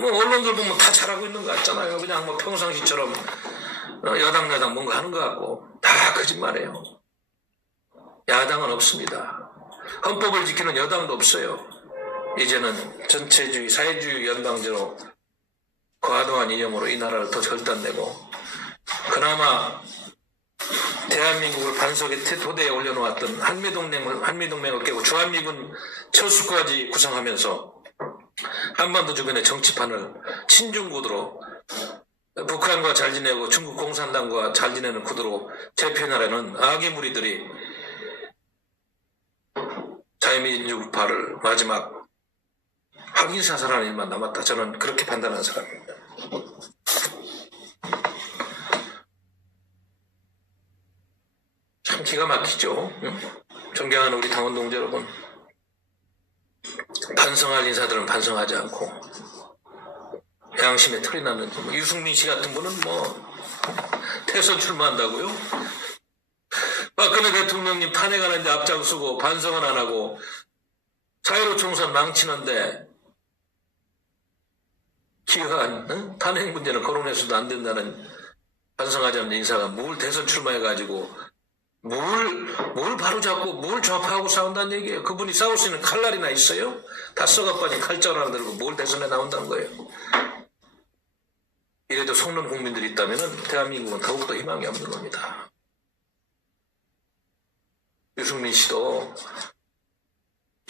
뭐 언론들 보면 다 잘하고 있는 것 같잖아요. 그냥 뭐 평상시처럼 여당 뭔가 하는 것 같고 다 거짓말이에요. 야당은 없습니다. 헌법을 지키는 여당도 없어요. 이제는 전체주의, 사회주의 연방제로 과도한 이념으로 이 나라를 더 절단내고 그나마 대한민국을 반석의 토대에 올려놓았던 한미동맹을 깨고 주한미군 철수까지 구성하면서 한반도 주변의 정치판을 친중구도로 북한과 잘 지내고 중국 공산당과 잘 지내는 구도로 재편하려는 악의 무리들이 자유민주파를 마지막 확인사살하는 일만 남았다. 저는 그렇게 판단하는 사람입니다. 참 기가 막히죠. 존경하는 우리 당원 동지 여러분, 반성할 인사들은 반성하지 않고 양심에 털이 났는지 유승민 씨 같은 분은 뭐 대선 출마한다고요? 박근혜 대통령님 탄핵하는데 앞장서고 반성은 안 하고 4.15 총선 망치는데 기여한 탄핵 문제는 거론해서도 안 된다는 반성하지 않는 인사가 뭘 대선 출마해가지고 뭘 바로잡고 뭘 좌파하고 싸운다는 얘기예요. 그분이 싸울 수 있는 칼날이나 있어요? 다 썩어빠진 칼자루 하나 들고 뭘 대선에 나온다는 거예요. 이래도 속는 국민들이 있다면 대한민국은 더욱더 희망이 없는 겁니다. 유승민 씨도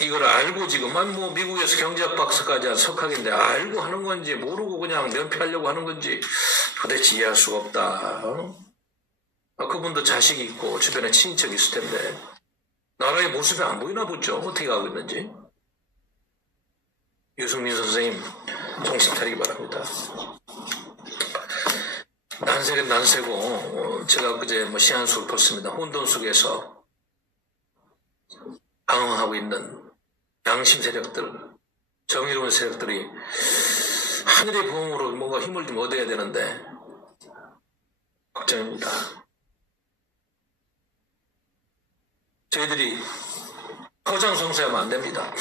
이걸 알고 지금 뭐 미국에서 경제학 박사까지 한 석학인데 알고 하는 건지 모르고 그냥 면피하려고 하는 건지 도대체 이해할 수가 없다. 그분도 자식이 있고 주변에 친인척이 있을 텐데 나라의 모습이 안 보이나 보죠. 어떻게 가고 있는지. 유승민 선생님 정신 차리기 바랍니다. 난세는 난세고 제가 그제 시한수를 뒀습니다. 혼돈 속에서 방황하고 있는 양심 세력들, 정의로운 세력들이 하늘의 보험으로 뭔가 힘을 좀 얻어야 되는데 걱정입니다. 저희들이 허장성세하면 안 됩니다.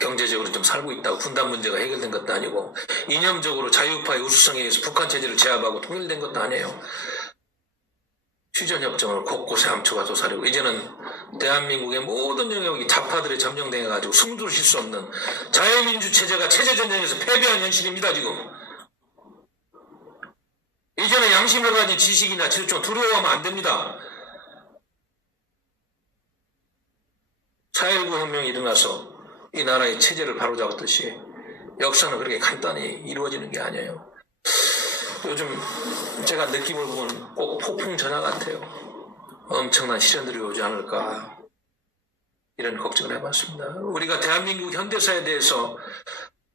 경제적으로 좀 살고 있다고 분단 문제가 해결된 것도 아니고 이념적으로 자유파의 우수성에 의해서 북한 체제를 제압하고 통일된 것도 아니에요. 휴전협정을 곳곳에 암초가 도사리고 이제는 대한민국의 모든 영역이 좌파들에 점령돼가지고 숨도 쉴 수 없는 자유민주 체제가 체제전쟁에서 패배한 현실입니다. 지금 이제는 양심을 가진 지식이나 지도층 두려워하면 안 됩니다. 4.19 혁명이 일어나서 이 나라의 체제를 바로잡았듯이 역사는 그렇게 간단히 이루어지는 게 아니에요. 요즘 제가 느낌을 보면 꼭 폭풍 전야 같아요. 엄청난 시련들이 오지 않을까 이런 걱정을 해봤습니다. 우리가 대한민국 현대사에 대해서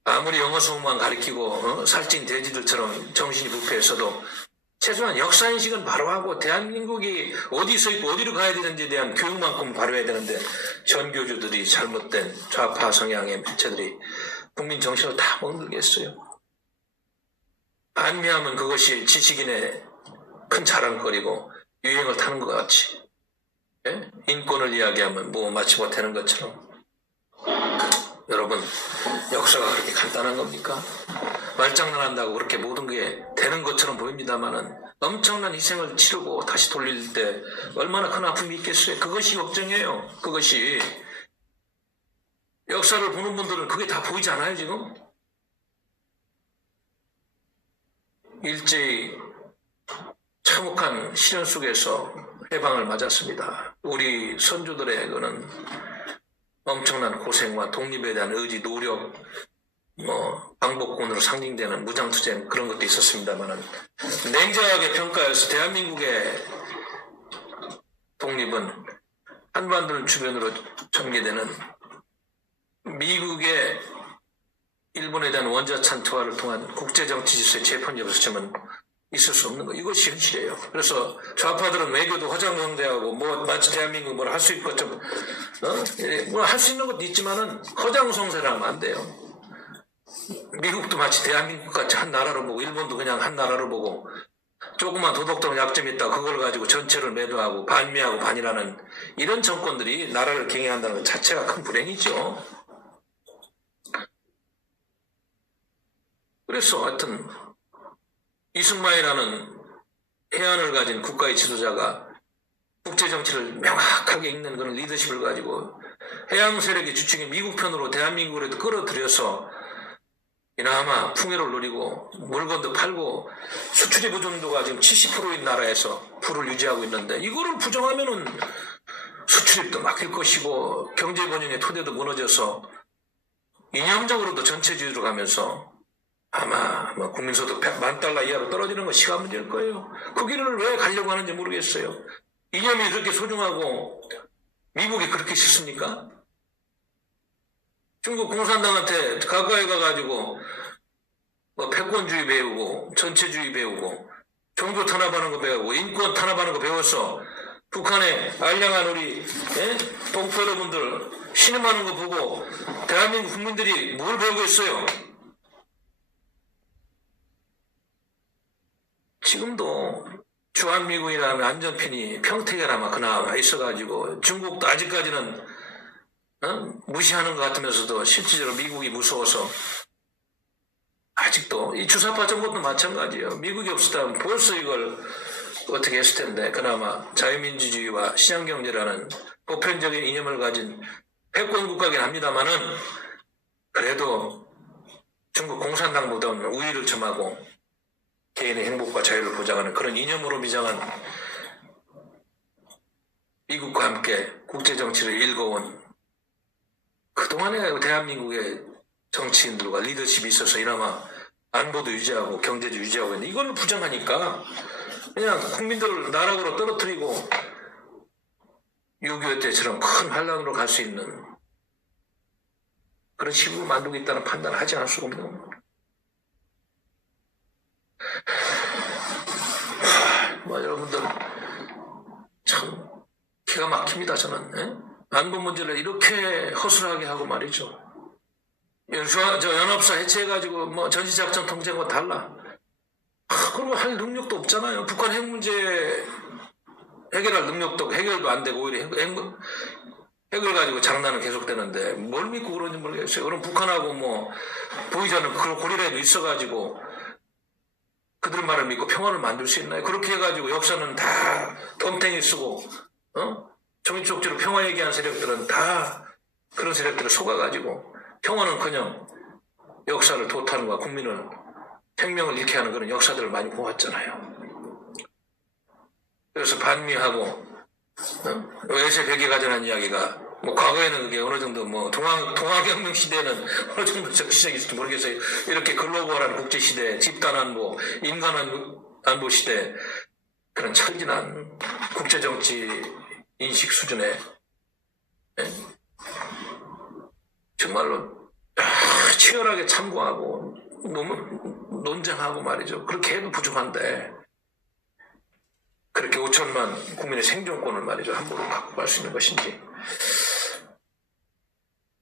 아무리 영어 수업만 가르치고 살찐 돼지들처럼 정신이 부패했어도 최소한 역사인식은 바로 하고 대한민국이 어디서 있고 어디로 가야 되는지에 대한 교육만큼 바로 해야 되는데 전교주들이 잘못된 좌파 성향의 매체들이 국민 정신을 다 먹는게 했어요. 안미하면 그것이 지식인의 큰 자랑거리고 유행을 타는 것 같이 인권을 이야기하면 뭐 마치 못하는 것처럼 여러분 역사가 그렇게 간단한 겁니까? 말장난한다고 그렇게 모든 게 되는 것처럼 보입니다만은 엄청난 희생을 치르고 다시 돌릴 때 얼마나 큰 아픔이 있겠어요. 그것이 걱정이에요. 그것이 역사를 보는 분들은 그게 다 보이지 않아요 지금? 일제히 참혹한 시련 속에서 해방을 맞았습니다. 우리 선조들의 그는 엄청난 고생과 독립에 대한 의지, 노력, 방법군으로 상징되는 무장투쟁 그런 것도 있었습니다만은 냉정하게 평가해서 대한민국의 독립은 한반도를 주변으로 전개되는 미국의 일본에 대한 원자탄 투하를 통한 국제정치 질서의 재편이 없었지만 있을 수 없는 거. 이것이 현실이에요. 그래서 좌파들은 외교도 허장성대하고 마치 대한민국 뭘 할 수 있고 좀 뭐 할 수 있는 것도 있지만은 허장성세를 하면 안 돼요. 미국도 마치 대한민국 같이 한 나라로 보고 일본도 그냥 한 나라로 보고 조그만 도덕적 약점이 있다 그걸 가지고 전체를 매도하고 반미하고 반이라는 이런 정권들이 나라를 경영한다는 것 자체가 큰 불행이죠. 그래서 하여튼 이승만이라는 해안을 가진 국가의 지도자가 국제정치를 명확하게 읽는 그런 리더십을 가지고 해양 세력의 주축인 미국 편으로 대한민국을 끌어들여서 이나마 풍요를 누리고 물건도 팔고 수출입 의존도가 지금 70%인 나라에서 부를 유지하고 있는데 이거를 부정하면은 수출입도 막힐 것이고 경제 번영의 토대도 무너져서 이념적으로도 전체주의로 가면서 아마 국민소득 100만 달러 이하로 떨어지는 건 시간 문제일 거예요. 그 길을 왜 가려고 하는지 모르겠어요. 이념이 그렇게 소중하고 미국이 그렇게 싫습니까? 중국 공산당한테 가까이 가가지고 패권주의 배우고 전체주의 배우고 종교 탄압하는 거 배우고 인권 탄압하는 거 배워서 북한의 알량한 우리 동포 여러분들 신음하는 거 보고 대한민국 국민들이 뭘 배우겠어요? 지금도 주한미군이라는 안전핀이 평택에나마 그나마 있어가지고 중국도 아직까지는 무시하는 것 같으면서도 실질적으로 미국이 무서워서 아직도 이 주사파 정권도 마찬가지예요. 미국이 없었다면 벌써 이걸 어떻게 했을 텐데 그나마 자유민주주의와 시장경제라는 보편적인 이념을 가진 패권국가긴 합니다마는 그래도 중국 공산당보다는 우위를 점하고 개인의 행복과 자유를 보장하는 그런 이념으로 미장한 미국과 함께 국제정치를 읽어온 그동안의 대한민국의 정치인들과 리더십이 있어서 이나마 안보도 유지하고 경제도 유지하고 있는데 이걸 부정하니까 그냥 국민들을 나락으로 떨어뜨리고 6.25 때처럼 큰 환란으로 갈 수 있는 그런 시국을 만들고 있다는 판단을 하지 않을 수가 없는 겁니다. 여러분들 참 기가 막힙니다. 저는 안보 문제를 이렇게 허술하게 하고 말이죠. 연합사 해체해가지고 전시작전 통제하고 달라. 그런 거 할 능력도 없잖아요. 북한 핵 문제 해결할 능력도 해결도 안 되고 오히려 핵을 가지고 장난은 계속되는데 뭘 믿고 그런지 모르겠어요. 그럼 북한하고 보이지 않는 그런 고리라도 있어가지고 그들 말을 믿고 평화를 만들 수 있나요? 그렇게 해가지고 역사는 다 덤탱이 쓰고 종이쪽지로 평화 얘기한 세력들은 다 그런 세력들을 속아가지고 평화는커녕 역사를 도탄과 국민을 생명을 잃게 하는 그런 역사들을 많이 보았잖아요. 그래서 반미하고 외세 백에 가져난 이야기가 과거에는 그게 어느 정도 동아革명 시대는 어느 정도 적시적이 있을지 모르겠어요. 이렇게 글로벌한 국제 시대, 집단 안보, 인간 안보 시대 그런 철진한 국제 정치 인식 수준에 정말로 치열하게 참고하고 논쟁하고 말이죠. 그렇게 해도 부족한데 그렇게 5천만 국민의 생존권을 말이죠. 함부로 갖고 갈 수 있는 것인지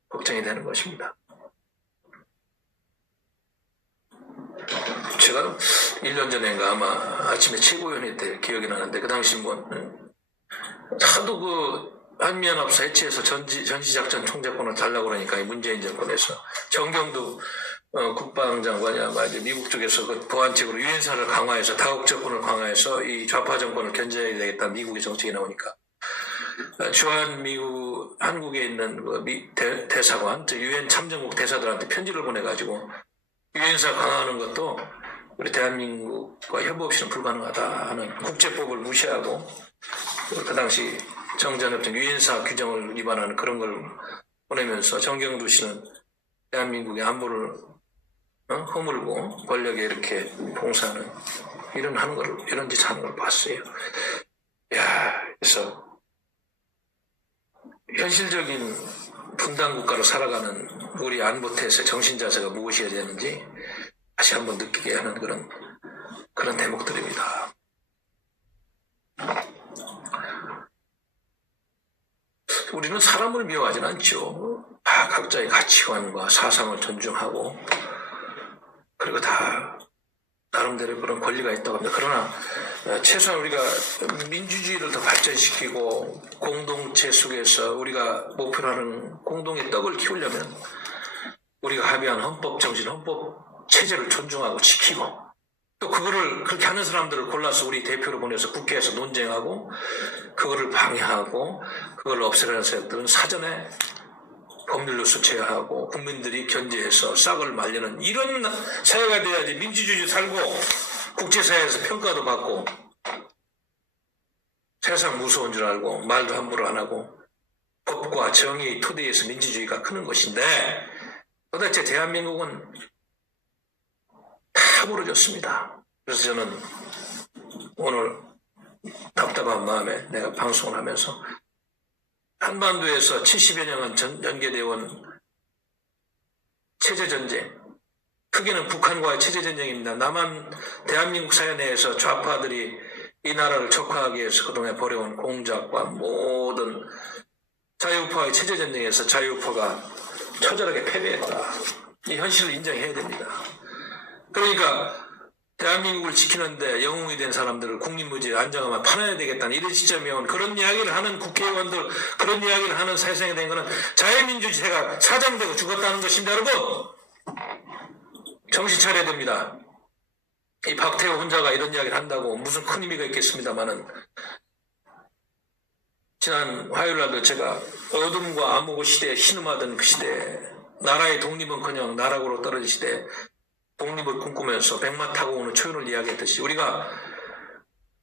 걱정이 되는 것입니다. 제가 1년 전인가 아마 아침에 최고위원회 때 기억이 나는데 그 당시 하도 한미연합사 해체해서 전시작전 통제권을 달라고 그러니까 문재인 정권에서 정경두 국방장관이 아마 이제 미국 쪽에서 그 보완책으로 유엔사를 강화해서 다국 정권을 강화해서 이 좌파 정권을 견제해야 되겠다 미국의 정책이 나오니까 주한 미국 한국에 있는 대사관 유엔 참전국 대사들한테 편지를 보내가지고 유엔사 강화하는 것도 우리 대한민국과 협의 없이는 불가능하다 하는 국제법을 무시하고 그 당시 정전협정 유엔사 규정을 위반하는 그런 걸 보내면서 정경두 씨는 대한민국의 안보를 허물고 권력에 이렇게 봉사하는 이런 짓 하는 걸 봤어요. 그래서 현실적인 분단 국가로 살아가는 우리 안보태세 정신 자세가 무엇이어야 되는지 다시 한번 느끼게 하는 그런 대목들입니다. 우리는 사람을 미워하지는 않죠. 다 각자의 가치관과 사상을 존중하고 그리고 다 나름대로 그런 권리가 있다고 합니다. 그러나 최소한 우리가 민주주의를 더 발전시키고 공동체 속에서 우리가 목표로 하는 공동의 떡을 키우려면 우리가 합의한 헌법 정신, 헌법 체제를 존중하고 지키고 또 그거를 그렇게 하는 사람들을 골라서 우리 대표로 보내서 국회에서 논쟁하고 그거를 방해하고 그걸 없애라는 세력들은 사전에 법률로서 제어하고 국민들이 견제해서 싹을 말리는 이런 사회가 돼야지 민주주의 살고 국제사회에서 평가도 받고 세상 무서운 줄 알고 말도 함부로 안 하고 법과 정의 토대에서 민주주의가 크는 것인데 도대체 대한민국은 다 무너졌습니다. 그래서 저는 오늘 답답한 마음에 내가 방송을 하면서 한반도에서 70여 년간 전개되어 온 체제전쟁, 크게는 북한과의 체제전쟁입니다. 대한민국 사회 내에서 좌파들이 이 나라를 척화하기 위해서 그동안 벌여온 공작과 모든 자유우파의 체제전쟁에서 자유우파가 처절하게 패배했다. 이 현실을 인정해야 됩니다. 그러니까 대한민국을 지키는데 영웅이 된 사람들을 국립무지에 안장하면 팔아야 되겠다는 이런 시점에 온 그런 이야기를 하는 국회의원들, 그런 이야기를 하는 세상에 된 것은 자유민주주의가 사장되고 죽었다는 것입니다. 여러분 정신 차려야 됩니다. 이 박태호 혼자가 이런 이야기를 한다고 무슨 큰 의미가 있겠습니다만은 지난 화요일날도 제가 어둠과 암흑의 시대에 신음하던 그 시대에 나라의 독립은커녕 나락으로 떨어진 시대에 독립을 꿈꾸면서 백마 타고 오는 초연을 이야기했듯이 우리가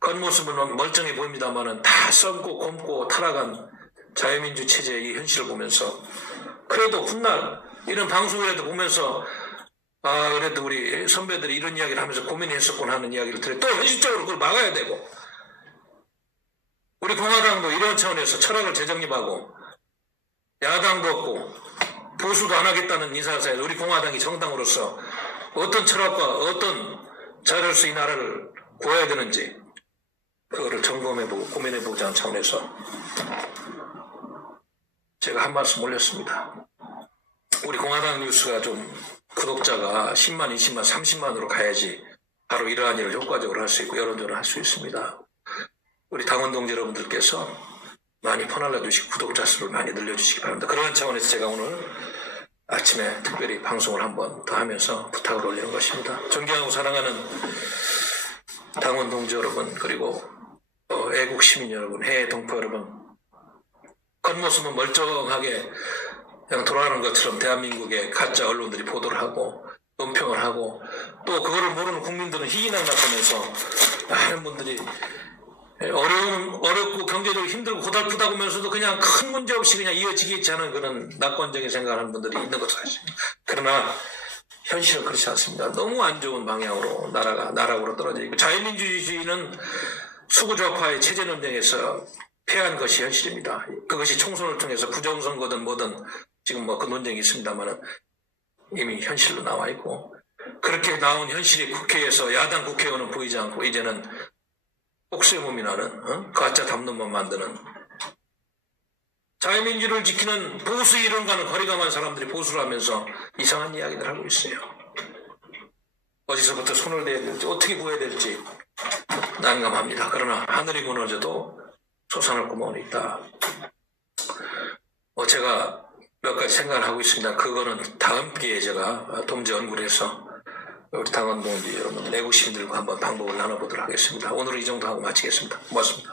겉모습은 멀쩡해 보입니다만은 다 썩고 곰고 타락한 자유민주 체제의 이 현실을 보면서 그래도 훗날 이런 방송이라도 보면서 그래도 우리 선배들이 이런 이야기를 하면서 고민했었구나 하는 이야기를 들어요. 또 현실적으로 그걸 막아야 되고 우리 공화당도 이런 차원에서 철학을 재정립하고 야당도 없고 보수도 안 하겠다는 인사사에서 우리 공화당이 정당으로서 어떤 철학과 어떤 자료로서 이 나라를 구해야 되는지 그거를 점검해보고 고민해보자는 차원에서 제가 한 말씀 올렸습니다. 우리 공화당 뉴스가 좀 구독자가 10만, 20만, 30만으로 가야지 바로 이러한 일을 효과적으로 할 수 있고 여론조를 할 수 있습니다. 우리 당원 동지 여러분들께서 많이 퍼날려주시고 구독자 수를 많이 늘려주시기 바랍니다. 그러한 차원에서 제가 오늘 아침에 특별히 방송을 한 번 더 하면서 부탁을 올리는 것입니다. 존경하고 사랑하는 당원 동지 여러분 그리고 애국 시민 여러분, 해외 동포 여러분 겉모습은 멀쩡하게 그냥 돌아가는 것처럼 대한민국의 가짜 언론들이 보도를 하고 논평을 하고 또 그거를 모르는 국민들은 희귀낙낙하면서 많은 분들이 어렵고 경제적으로 힘들고 고달프다고 하면서도 그냥 큰 문제 없이 그냥 이어지겠지 않은 그런 낙관적인 생각하는 분들이 있는 것도 사실입니다. 그러나 현실은 그렇지 않습니다. 너무 안 좋은 방향으로 나라가 나락으로 떨어져 있고 자유민주주의는 수구좌파의 체제논쟁에서 패한 것이 현실입니다. 그것이 총선을 통해서 부정선거든 뭐든 지금 뭐 그 논쟁이 있습니다만은 이미 현실로 나와 있고 그렇게 나온 현실이 국회에서 야당 국회의원은 보이지 않고 이제는 복수의 몸이 나는 가짜 담론만 만드는 자유민주를 지키는 보수 이론과는 거리가 먼 사람들이 보수를 하면서 이상한 이야기를 하고 있어요. 어디서부터 손을 대야 될지 어떻게 구해야 될지 난감합니다. 그러나 하늘이 무너져도 솟아날 구멍은 있다. 제가 몇 가지 생각을 하고 있습니다. 그거는 다음 기회에 제가 dom지 연구를 우리 당원 동지 여러분, 애국 시민들과 한번 방법을 나눠보도록 하겠습니다. 오늘은 이 정도 하고 마치겠습니다. 고맙습니다.